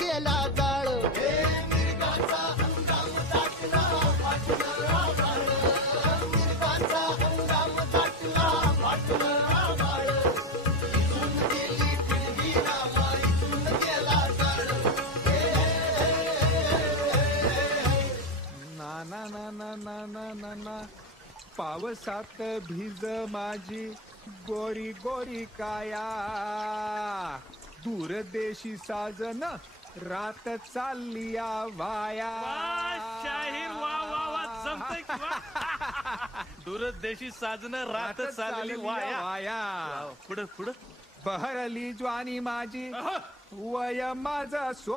गेला जाळ मिरगाचा हंगाम दाटला वाटलं आभाळ मिरगाचा हंगाम दाटला वाटलं आभाळ इथून गेली पिढी रामा इथून गेला जाळ ना ना ना ना ना ना ना ना पावसात भिज माझी गोरी गोरी काया दूरदेशी साजन रात चालली वाया शाहीर वा वा वा जमतंय की वा दूरदेशी साजन रात चालली वाया पुढं पुढं बहरली ज्वानी माझी अहो, वय माझं